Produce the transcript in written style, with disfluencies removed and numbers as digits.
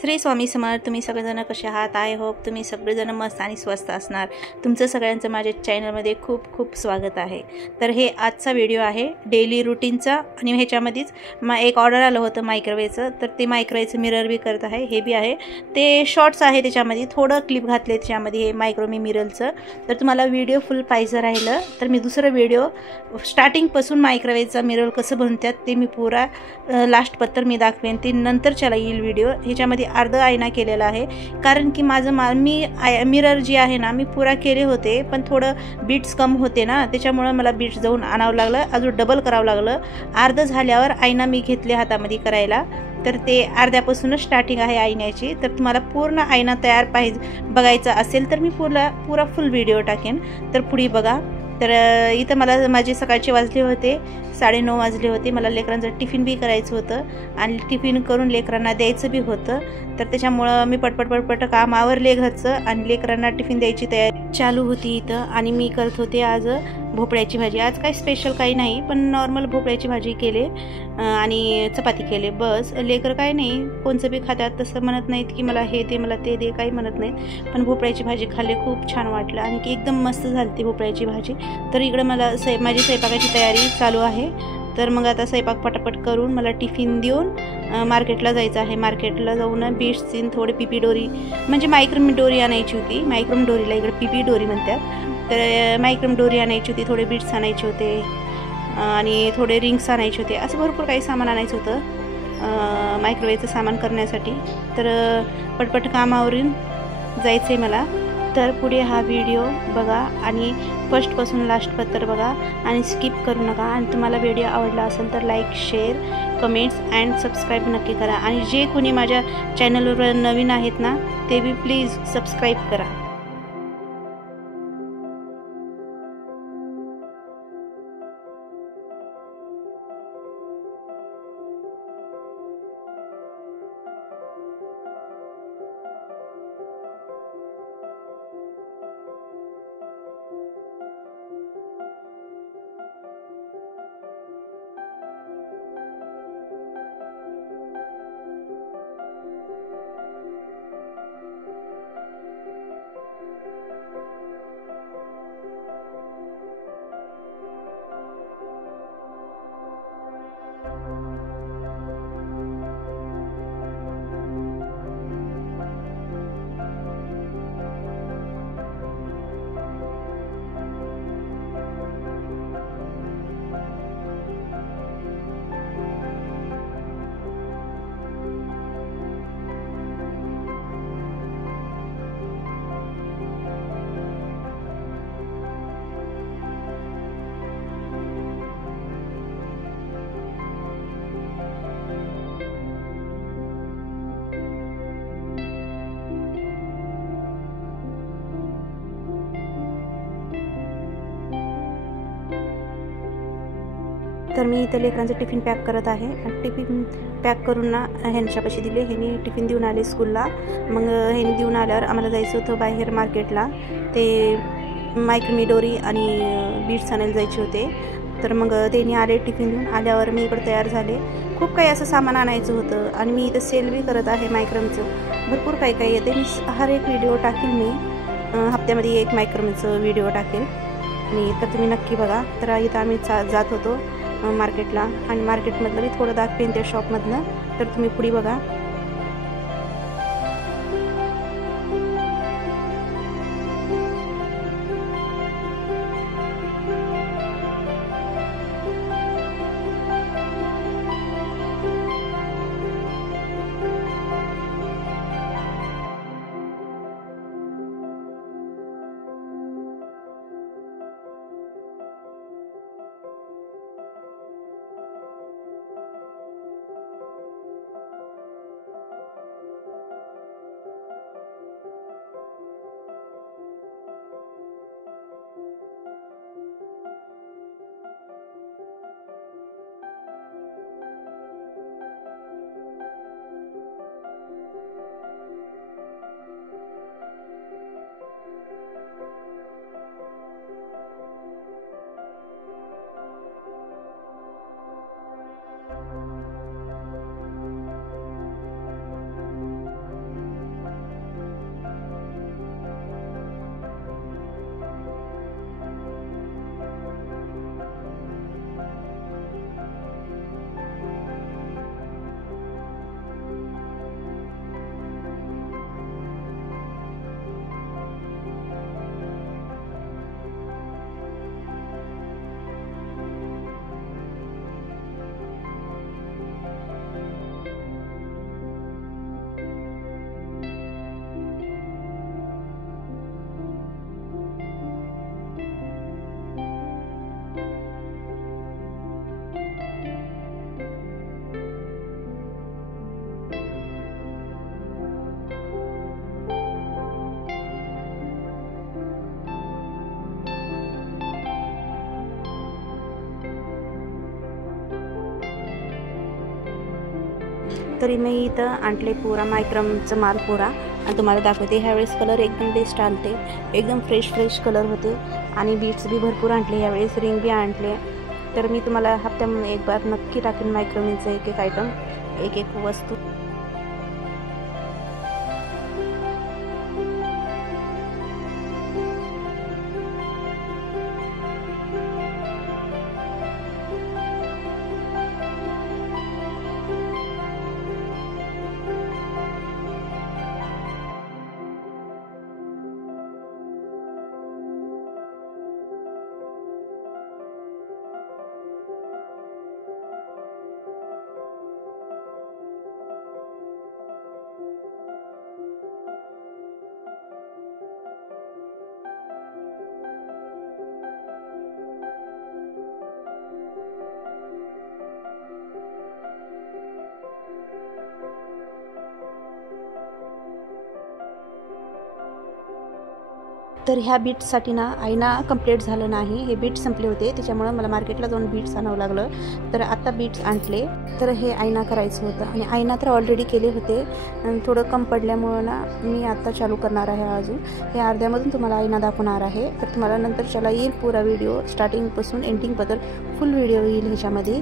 श्री स्वामी समर्थ. तुम्ही सगळेजण कसे आहात? आय होप तुम्ही सगळेजण मस्त आणि स्वस्त असणार. तुमचं सगळ्यांचं माझ्या चॅनलमध्ये खूप खूप स्वागत आहे. तर हे आजचा व्हिडिओ आहे डेली रुटीनचा आणि ह्याच्यामध्येच एक ऑर्डर आलं होतं मायक्रोवेव्हचं, तर ते मायक्रोवेव्हचं मिरर बी करत आहे. हे बी आहे ते शॉर्ट्स आहे, त्याच्यामध्ये थोडं क्लिप घातले त्याच्यामध्ये हे मायक्रोमी मिररचं. तर तुम्हाला व्हिडिओ फुल पाहिजे राहिलं तर मी दुसरं व्हिडिओ स्टार्टिंगपासून मायक्रोवेव्हचा मिरर कसं बनतात ते मी पुरा लास्ट पत्तर मी दाखवेन. ते नंतरच्याला येईल व्हिडिओ. ह्याच्यामध्ये अर्धा आयना केलेला आहे, कारण की मिरर जी आहे ना मी पुरा केले होते, पण थोडं बीट्स कम होते ना, त्याच्यामुळं मला बीट्स जाऊन आणावं लागलं, अजून डबल करावं लागलं. अर्ध झाल्यावर आयना मी घेतले हातामध्ये करायला. तर ते अर्ध्यापासूनच स्टार्टिंग आहे आयन्याची. तर तुम्हाला पूर्ण आयना तयार बघायचा असेल तर मी पुरा फुल व्हिडिओ टाकेन. तर पुढे बघा. तर इथं मला माझे सकाळचे वाजले होते 9:30 वाजले होते. मला लेकरांचं टिफिन बी करायचं होतं आणि टिफिन करून लेकरांना द्यायचं बी होतं. तर त्याच्यामुळं मी पटपट काम आवरले घरचं आणि लेकरांना टिफिन द्यायची तयारी चालू होती इथं. आणि मी करत होते आज भोपळ्याची भाजी. आज काही स्पेशल काही नाही, पण नॉर्मल भोपळ्याची भाजी केले आणि चपाती केले बस. लेकर काही नाही, कोणचं बी खातात, तसं म्हणत नाहीत की मला हे दे मला ते दे, काही म्हणत नाहीत. पण भोपळ्याची भाजी खाल्ली, खूप छान वाटलं आणि की एकदम मस्त झाली ती भोपळ्याची भाजी. तर इकडं मला माझी स्वयंपाकाची तयारी चालू आहे. तर मग आता स्वयंपाक पटापट करून मला टिफिन देऊन मार्केटला जायचं आहे. मार्केटला जाऊन बीट्स थोडे पिपी डोरी म्हणजे मायक्रोम डोरी आणायची होती. मायक्रोम डोरीला इकडे पिपी डोरी म्हणतात. तर मायक्रोम डोरी आणायची होती, थोडे बीट्स आणायचे होते आणि थोडे रिंग्स आणायचे होते. असं भरपूर काही सामान आणायचं होतं मायक्रोवेव्हचं सामान करण्यासाठी. तर पटपट कामावरून जायचं आहे मला. तर पुढे हा व्हिडिओ बघा आणि फर्स्टपासून लास्टपर्यंत बघा आणि स्किप करू नका. आणि तुम्हाला व्हिडिओ आवडला असेल तर like, share, comments and subscribe नक्की करा. आणि जे कोणी माझ्या चॅनलवर नवीन आहेत ना ते बी प्लीज सबस्क्राईब करा. तर मी इथं लेकरांचं टिफिन पॅक करत आहे. टिफिन पॅक करून ना ह्यांच्यापाशी दिले. ह्यांनी टिफिन देऊन आले स्कूलला. मग ह्यांनी देऊन आल्यावर आम्हाला जायचं होतं बाहेर मार्केटला. ते मायक्रोमी डोरी आणि बीट्स आणायला जायचे होते. तर मग त्यांनी आले टिफिन देऊन. आल्यावर मी इकडं तयार झाले. खूप काही असं सामान आणायचं होतं आणि मी इथं सेल बी करत आहे मायक्रोमचं. भरपूर काही येते. मी हर एक व्हिडिओ टाकेल. मी हप्त्यामध्ये एक मायक्रोमचं व्हिडिओ टाकेल आणि तर तुम्ही नक्की बघा. तर इथं आम्ही जात होतो मार्केटला आणि मार्केटमधलं मी थोडं दाखवेन त्या शॉपमधनं. तर तुम्ही पुढे बघा. तरी मी इथं आणले पुरा मायक्रमचं माल पुरा आणि तुम्हाला दाखवते. ह्यावेळेस कलर एकदम बेस्ट आलते, एकदम फ्रेश कलर होते आणि बीट्स बी भरपूर आणले ह्यावेळेस, रिंग बी आणले. तर मी तुम्हाला हप्त्यामध्ये एक बार नक्की टाकेन मायक्रमचं एक एक आयटम, एक एक वस्तू. तर ह्या बीट्ससाठी ना आईना कंप्लीट झालं नाही, हे बीट्स संपले होते त्याच्यामुळं मला मार्केटला जाऊन बीट्स आणावं लागलं. तर आता बीट्स आणले. तर हे आईना करायचं होतं आणि आईना तर ऑलरेडी केले होते आणि थोडं कम पडल्यामुळं ना मी आता चालू करणार आहे. अजून हे अर्ध्यामधून तुम्हाला आईना दाखवणार आहे. तर तुम्हाला नंतर चला येईल पुरा व्हिडिओ स्टार्टिंगपासून एंडिंगबद्दल फुल व्हिडिओ येईल ह्याच्यामध्ये.